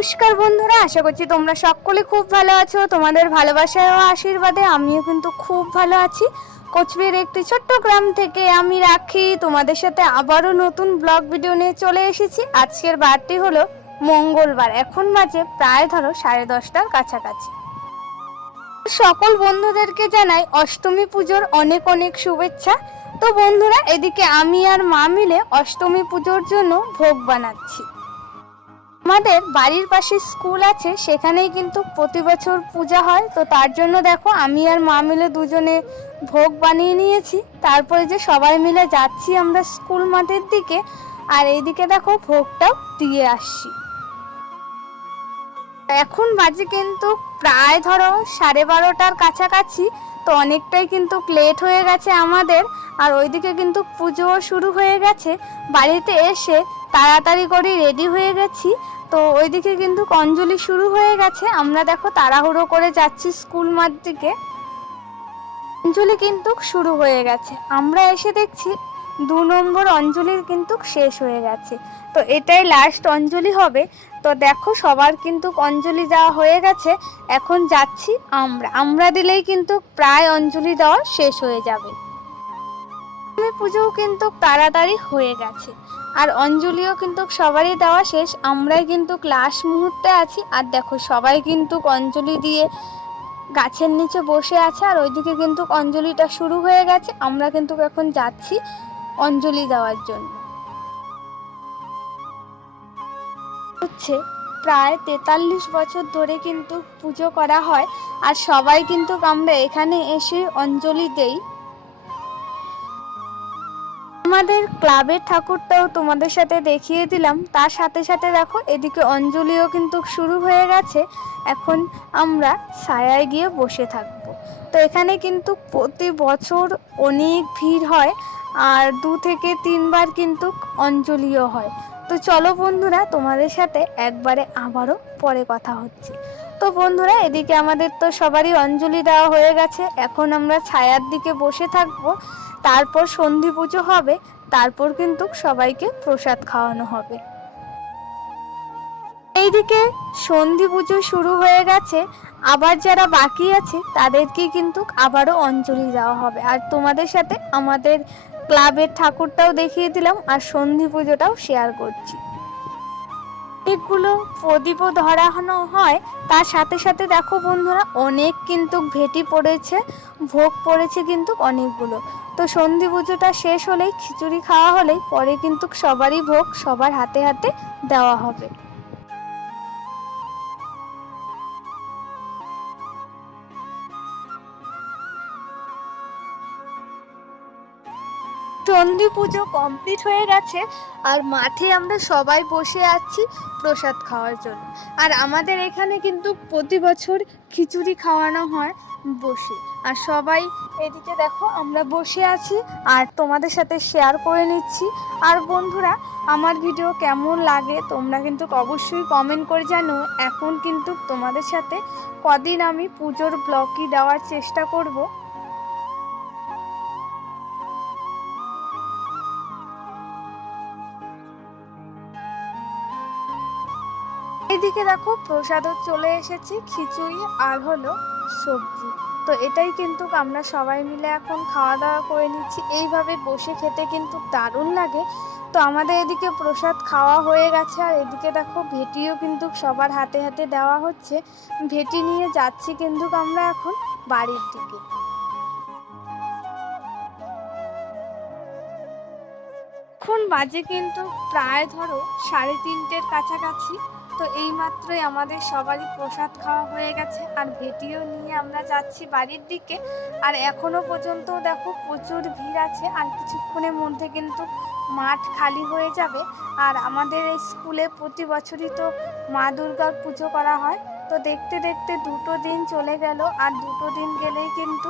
নমস্কার বন্ধুরা, আশা করছি তোমরা সকলে খুব ভালো আছো। তোমাদের ভালোবাসা ও আশীর্বাদে আমিও কিন্তু খুব ভালো আছি। কোচবিহার একটি ছোট্ট গ্রাম থেকে আমি রাখি। তোমাদের সাথে আবারও নতুন ব্লগ ভিডিও নিয়ে চলে এসেছি। আজকের বারটি হলো মঙ্গলবার। এখন বাজে প্রায় ধরো সাড়ে দশটার কাছাকাছি। সকল বন্ধুদেরকে জানাই অষ্টমী পুজোর অনেক অনেক শুভেচ্ছা। তো বন্ধুরা, এদিকে আমি আর মা মিলে অষ্টমী পুজোর জন্য ভোগ বানাচ্ছি। আমাদের বাড়ির পাশে স্কুল আছে, সেখানেই কিন্তু প্রতি বছর পূজা হয়। তো তার জন্য দেখো, আমি আর মা মিলে দুজনে ভোগ বানিয়ে নিয়েছি। তারপরে যে সবাই মিলে যাচ্ছি আমরা স্কুল মাঠের দিকে, আর এইদিকে দেখো ভোগটাও দিয়ে আসছি। এখন বাজে কিন্তু প্রায় ধরো সাড়ে বারোটার কাছাকাছি, তো অনেকটাই কিন্তু লেট হয়ে গেছে আমাদের, আর ওইদিকে কিন্তু পুজোও শুরু হয়ে গেছে। বাড়িতে এসে তাড়াতাড়ি করে রেডি হয়ে গেছি। তো ওইদিকে কিন্তু অঞ্জলি শুরু হয়ে গেছে। আমরা দেখো তাড়াহুড়ো করে যাচ্ছি স্কুল মাঠ দিকে অঞ্জলি কিন্তু শুরু হয়ে গেছে। আমরা এসে দেখছি দু নম্বর অঞ্জলির কিন্তু শেষ হয়ে গেছে। তো এটাই লাস্ট অঞ্জলি হবে। তো দেখো সবার কিন্তু অঞ্জলি দেওয়া হয়ে গেছে। এখন যাচ্ছি আমরা। আমরা দিলেই কিন্তু প্রায় অঞ্জলি দেওয়া শেষ হয়ে যাবে। পুজোও কিন্তু তাড়াতাড়ি হয়ে গেছে। আর অঞ্জলিও কিন্তু সবারই দেওয়া শেষ, আমরাই কিন্তু ক্লাস মুহূর্তে আছি। আর দেখো, সবাই কিন্তু অঞ্জলি দিয়ে গাছের নিচে বসে আছে, আর ওইদিকে কিন্তু অঞ্জলিটা শুরু হয়ে গেছে। আমরা কিন্তু এখন যাচ্ছি অঞ্জলি দেওয়ার জন্য। হচ্ছে প্রায় তেতাল্লিশ বছর ধরে কিন্তু পুজো করা হয়, আর সবাই কিন্তু আমরা এখানে এসে অঞ্জলি দেই। আমাদের ক্লাবের ঠাকুরটাও তোমাদের সাথে দেখিয়ে দিলাম। তার সাথে সাথে দেখো, এদিকে অঞ্জলিও কিন্তু শুরু হয়ে গেছে। এখন আমরা ছায়ায় গিয়ে বসে থাকব। তো এখানে কিন্তু প্রতি বছর অনেক ভিড় হয় আর দু থেকে তিনবার কিন্তু অঞ্জলিও হয়। তো চলো বন্ধুরা, তোমাদের সাথে একবারে আবারও পরে কথা হচ্ছে। তো বন্ধুরা, এদিকে আমাদের তো সবারই অঞ্জলি দেওয়া হয়ে গেছে। এখন আমরা ছায়ার দিকে বসে থাকব। তারপর সন্ধি পুজো হবে, তারপর কিন্তু সবাইকে প্রসাদ খাওয়ানো হবে। এইদিকে সন্ধি পুজো শুরু হয়ে গেছে, আবার যারা বাকি আছে, তাদেরকে কিন্তু আবারও অঞ্জলি যাওয়া হবে। আর তোমাদের সাথে আমাদের ক্লাবের ঠাকুরটাও দেখিয়ে দিলাম, আর সন্ধি পুজোটাও শেয়ার করছি। অনেকগুলো প্রদীপও ধরানো হয়। তার সাথে সাথে দেখো বন্ধুরা, অনেক কিন্তু ভেটি পড়েছে, ভোগ পড়েছে কিন্তু অনেকগুলো। তো সন্ধি পুজোটা শেষ হলেই খিচুড়ি খাওয়া হলেই পরে কিন্তু সবারই ভোগ সবার হাতে হাতে দেওয়া হবে। সন্ধি পুজো কমপ্লিট হয়ে গেছে আর মাঠে আমরা সবাই বসে আছি প্রসাদ খাওয়ার জন্য। আর আমাদের এখানে কিন্তু প্রতি বছর খিচুড়ি খাওয়ানো হয় বসে। আর সবাই এদিকে দেখো, আমরা বসে আছি আর তোমাদের সাথে শেয়ার করে নিচ্ছি। আর বন্ধুরা, আমার ভিডিও কেমন লাগে তোমরা কিন্তু অবশ্যই কমেন্ট করে জানো। এখন কিন্তু তোমাদের সাথে কদিন আমি পুজোর ব্লগই দেওয়ার চেষ্টা করব। এদিকে দেখো প্রসাদও চলে এসেছে, খিচুড়ি আর হলো সবজি। তো এটাই কিন্তু আমরা সবাই মিলে এখন খাওয়া দাওয়া করে নিচ্ছি। এইভাবে বসে খেতে কিন্তু দারুণ লাগে। তো আমাদের এদিকে প্রসাদ খাওয়া হয়ে গেছে আর এদিকে দেখো ভেটিও কিন্তু সবার হাতে হাতে দেওয়া হচ্ছে। ভেটি নিয়ে যাচ্ছি কিন্তু আমরা এখন বাড়ির দিকে। এখন বাজে কিন্তু প্রায় ধরো সাড়ে তিনটের কাছাকাছি। তো এই মাত্রই আমাদের সবারই প্রসাদ খাওয়া হয়ে গেছে। আর ভেটিও নিয়ে আমরা যাচ্ছি বাড়ির দিকে। আর এখনও পর্যন্ত দেখো প্রচুর ভিড় আছে। আর কিছুক্ষণের মধ্যে কিন্তু মাঠ খালি হয়ে যাবে। আর আমাদের এই স্কুলে প্রতি বছরই তো মা দুর্গার পুজো করা হয়। তো দেখতে দেখতে দুটো দিন চলে গেল। আর দুটো দিন গেলেই কিন্তু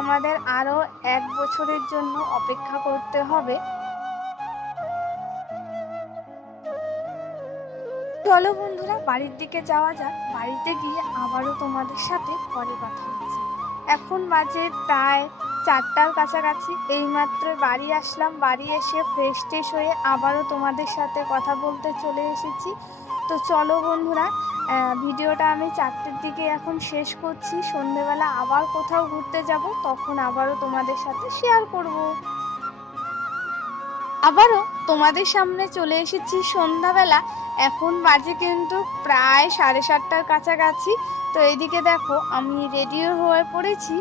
আমাদের আরও এক বছরের জন্য অপেক্ষা করতে হবে। চলো বন্ধুরা, বাড়ির দিকে যাওয়া যাক। বাড়িতে গিয়ে আবারও তোমাদের সাথে পরে কথা হচ্ছে। এখন বাজে প্রায় চারটার কাছাকাছি। এইমাত্র বাড়ি আসলাম, বাড়ি এসে ফ্রেশ ট্রেশ হয়ে আবারও তোমাদের সাথে কথা বলতে চলে এসেছি। তো চলো বন্ধুরা ভিডিওটা আমি চারটের দিকে এখন শেষ করছি। সন্ধেবেলা আবার কোথাও ঘুরতে যাব, তখন আবারও তোমাদের সাথে শেয়ার করব। আবারও তোমাদের সামনে চলে এসেছি সন্ধ্যাবেলা। এখন বাজে কিন্তু প্রায় সাড়ে সাতটার কাছাকাছি। তো এইদিকে দেখো, আমি রেডিও হয়ে পড়েছি।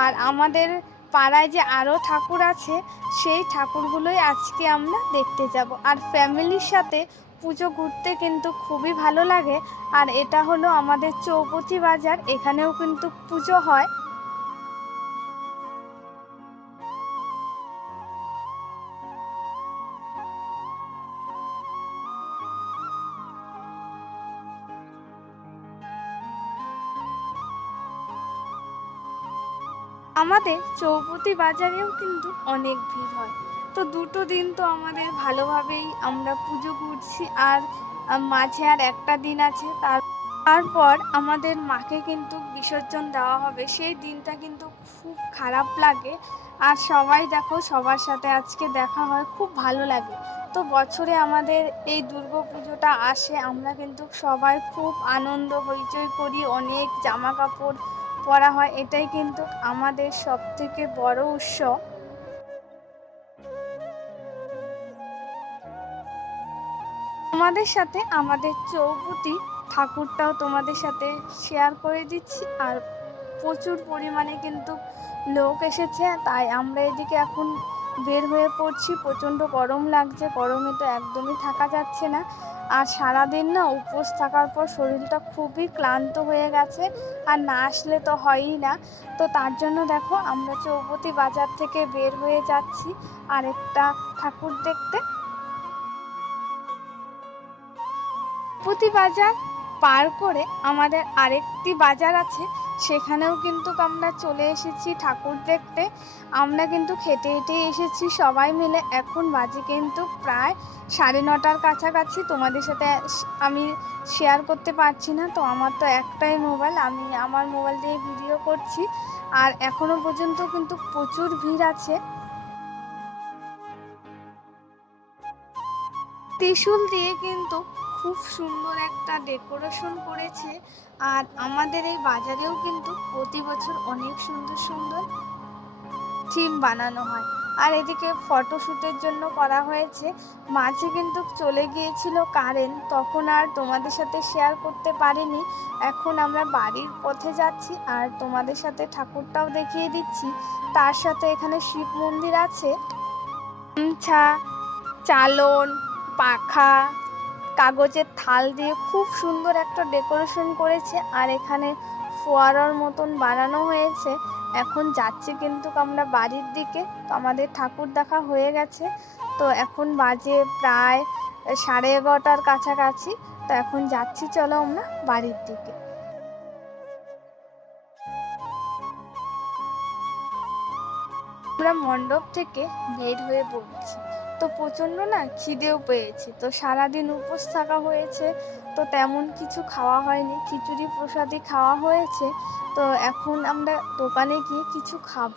আর আমাদের পাড়ায় যে আরও ঠাকুর আছে, সেই ঠাকুরগুলোই আজকে আমরা দেখতে যাব। আর ফ্যামিলির সাথে পুজো ঘুরতে কিন্তু খুবই ভালো লাগে। আর এটা হলো আমাদের চৌপতি বাজার, এখানেও কিন্তু পুজো হয়। আমাদের চৌপতি বাজারেও কিন্তু অনেক ভিড় হয়। তো দুটো দিন তো আমাদের ভালোভাবেই আমরা পুজো করছি আর মাঝে আর একটা দিন আছে। তার, তারপর আমাদের মাকে কিন্তু বিসর্জন দেওয়া হবে। সেই দিনটা কিন্তু খুব খারাপ লাগে। আর সবাই দেখো, সবার সাথে আজকে দেখা হয়, খুব ভালো লাগে। তো বছরে আমাদের এই দুর্গা পুজোটা আসে, আমরা কিন্তু সবাই খুব আনন্দ, হইচই করি, অনেক জামা কাপড় পরা হয়, এটাই কিন্তু আমাদের সব থেকে বড় উৎসব তোমাদের সাথে আমাদের চৌপতি ঠাকুরটাও তোমাদের সাথে শেয়ার করে দিচ্ছি, আর প্রচুর পরিমাণে কিন্তু লোক এসেছে, তাই আমরা এদিকে এখন বের হয়ে পড়ছি, প্রচণ্ড গরম লাগছে, গরমে তো একদমই থাকা যাচ্ছে না। আর সারাদিন না উপোস থাকার পর শরীরটা খুবই ক্লান্ত হয়ে গেছে, আর না আসলে তো হয়ই না। তো তার জন্য দেখো আমরা চৌপতি বাজার থেকে বের হয়ে যাচ্ছি, আরেকটা ঠাকুর দেখতে। চৌপতি বাজার পার করে আমাদের আরেকটি বাজার আছে সেখানেও কিন্তু আমরা চলে এসেছি ঠাকুর দেখতে। আমরা কিন্তু খেটে হেঁটে এসেছি সবাই মিলে। এখন বাজে কিন্তু প্রায় সাড়ে নটার কাছাকাছি। তোমাদের সাথে আমি শেয়ার করতে পারছি না। তো আমার তো একটাই মোবাইল আমি আমার মোবাইল দিয়ে ভিডিও করছি। আর এখনও পর্যন্ত কিন্তু প্রচুর ভিড় আছে। ত্রিশূল দিয়ে কিন্তু খুব সুন্দর একটা ডেকোরেশন করেছে। আর আমাদের এই বাজারেও কিন্তু প্রতি বছর অনেক সুন্দর সুন্দর থিম বানানো হয়। আর এদিকে ফটোশ্যুটের জন্য করা হয়েছে। মাঝে কিন্তু চলে গিয়েছিল কারেন্ট তখন আর তোমাদের সাথে শেয়ার করতে পারিনি। এখন আমরা বাড়ির পথে যাচ্ছি আর তোমাদের সাথে ঠাকুরটাও দেখিয়ে দিচ্ছি। তার সাথে এখানে শিব মন্দির আছে। চালন, পাখা কাগজের থাল দিয়ে খুব সুন্দর একটা ডেকোরেশন করেছে আর এখানে ফোয়ারার মতন বানানো হয়েছে। এখন যাচ্ছি কিন্তু আমরা বাড়ির দিকে। তো আমাদের ঠাকুর দেখা হয়ে গেছে। তো এখন বাজে প্রায় সাড়ে এগারোটার কাছাকাছি। তো এখন যাচ্ছি চলো আমরা বাড়ির দিকে। আমরা মণ্ডপ থেকে বের হয়ে পড়ছি তো প্রচণ্ড না খিদেও পেয়েছে। তো সারাদিন উপোস থাকা হয়েছে, তো তেমন কিছু খাওয়া হয়নি। খিচুড়ি প্রসাদই খাওয়া হয়েছে, তো এখন আমরা দোকানে গিয়ে কিছু খাব।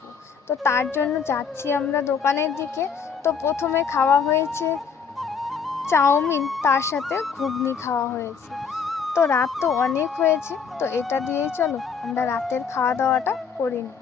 তো তার জন্য যাচ্ছি আমরা দোকানের দিকে। তো প্রথমে খাওয়া হয়েছে চাউমিন, তার সাথে ঘুগনি খাওয়া হয়েছে। তো রাত তো অনেক হয়েছে, তো এটা দিয়েই চলো, আমরা রাতের খাওয়া দাওয়াটা করিনি